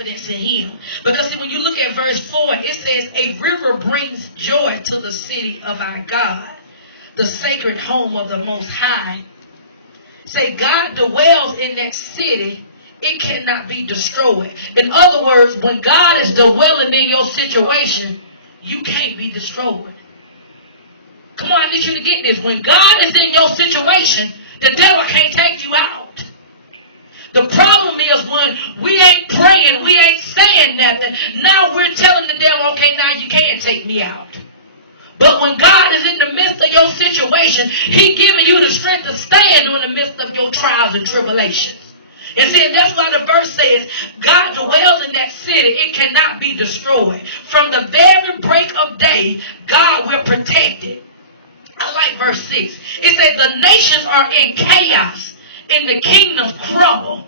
confidence in him. Because see, when you look at verse 4, it says, a river brings joy to the city of our God, the sacred home of the Most High. Say, God dwells in that city. It cannot be destroyed. In other words, when God is dwelling in your situation, you can't be destroyed. Come on, I need you to get this. When God is in your situation, the devil can't take you out. The problem is when we ain't praying, we ain't saying nothing. Now we're telling the devil, okay, now you can't take me out. But when God is in the midst of your situation, He giving you the strength to stand in the midst of your trials and tribulations. And see, that's why the verse says, God dwells in that city. It cannot be destroyed. From the very break of day, God will protect it. I like verse 6. It says, the nations are in chaos, and the kingdoms crumble.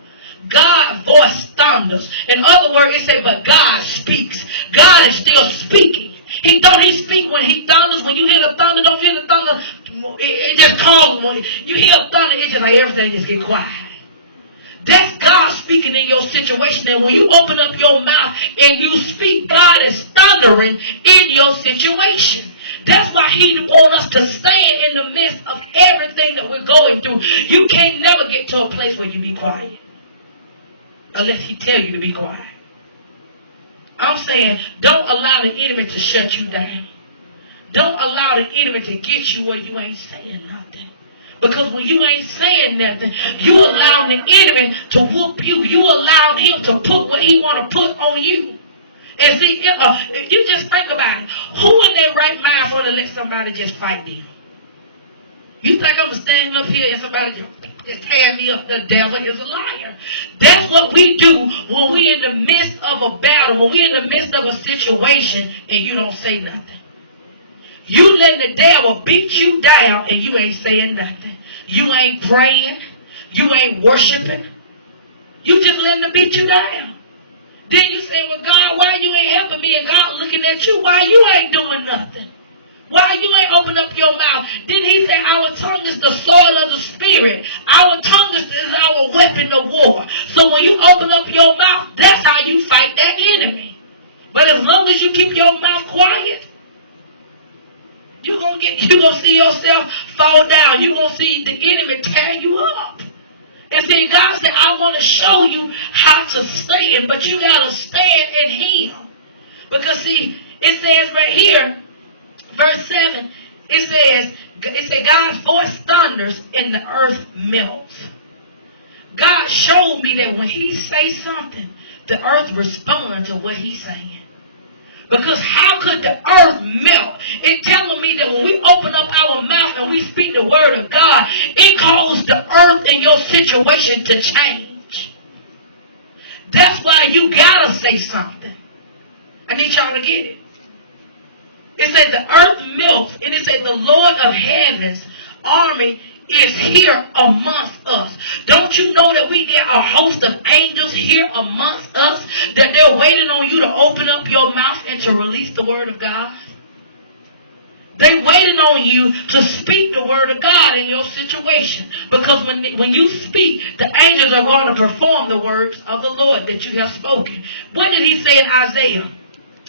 God's voice thunders. In other words, it says, but God speaks. God is still speaking. Don't he speak when he thunders? When you hear the thunder, don't you hear the thunder? It just calls. When you hear the thunder, it's just like everything just get quiet. That's God speaking in your situation. And when you open up your mouth and you speak, God is thundering in your situation. That's why He wants us to stand in the midst of everything that we're going through. You can't never get to a place where you be quiet unless He tell you to be quiet. I'm saying, don't allow the enemy to shut you down. Don't allow the enemy to get you where you ain't saying nothing. Because when you ain't saying nothing, you allow the enemy to whoop you. You allow him to put what he want to put on you. And see, you just think about it. Who in their right mind want to let somebody just fight them? You think I'm standing up here and somebody just tear me up? The devil is a liar. That's what we do when we're in the midst of a battle, when we're in the midst of a situation and you don't say nothing. You let the devil beat you down and you ain't saying nothing. You ain't praying. You ain't worshiping. You just letting him beat you down. Then you say, well, God, why you ain't helping me? And God looking at you, why you ain't doing nothing? Why you ain't open up your mouth? Then he said, our tongue is the sword of the Spirit. Our tongue is our weapon of war. So when you open up your mouth, that's how you fight that enemy. But as long as you keep your mouth quiet, you're gonna see yourself fall down. You're gonna see the enemy tear you up. And see, God said, I want to show you how to stand, but you gotta stand in Him. Because see, it says right here, verse 7, it says God's voice thunders and the earth melts. God showed me that when He says something, the earth responds to what He's saying. Because how could the earth melt? It's telling me that when we open up our mouth and we speak the word of God, it causes the earth in your situation to change. That's why you gotta say something. I need y'all to get it. It says the earth melts, and it says the Lord of heaven's army is here amongst us. Don't you know that we get a host of angels here amongst us, that they're waiting on you to open up your mouth and to release the word of God? They're waiting on you to speak the word of God in your situation. Because when you speak, the angels are going to perform the words of the Lord that you have spoken. What did He say in Isaiah?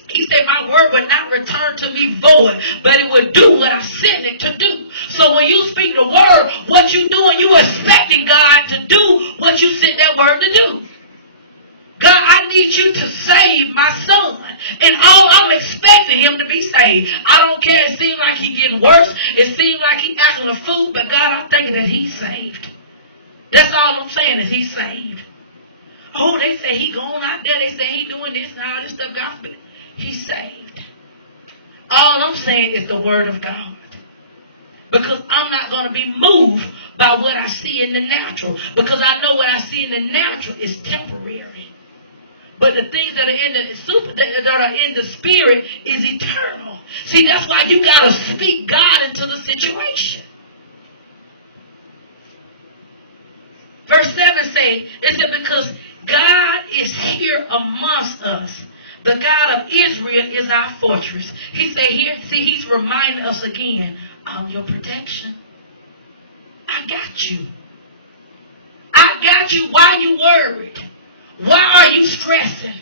He said, my word will not return to me void, but it will do what I sent it to do. So when you speak the word, what you doing, you expecting God to do what you sent that word to do. God, I need you to save my son. And all I'm expecting him to be saved. I don't care. It seems like he's getting worse. It seems like he's acting a fool. But God, I'm thinking that he's saved. That's all I'm saying is he's saved. Oh, they say he going out there. They say he doing this and all this stuff. God, he's saved. All I'm saying is the word of God. Because I'm not going to be moved by what I see in the natural. Because I know what I see in the natural is temporary. But the things that are in the spirit is eternal. See, that's why you got to speak God into the situation. Verse 7 says, it said, because God is here amongst us. The God of Israel is our fortress. He said here, see, he's reminding us again of your protection. I got you. I got you. Why are you worried? Why are you stressing?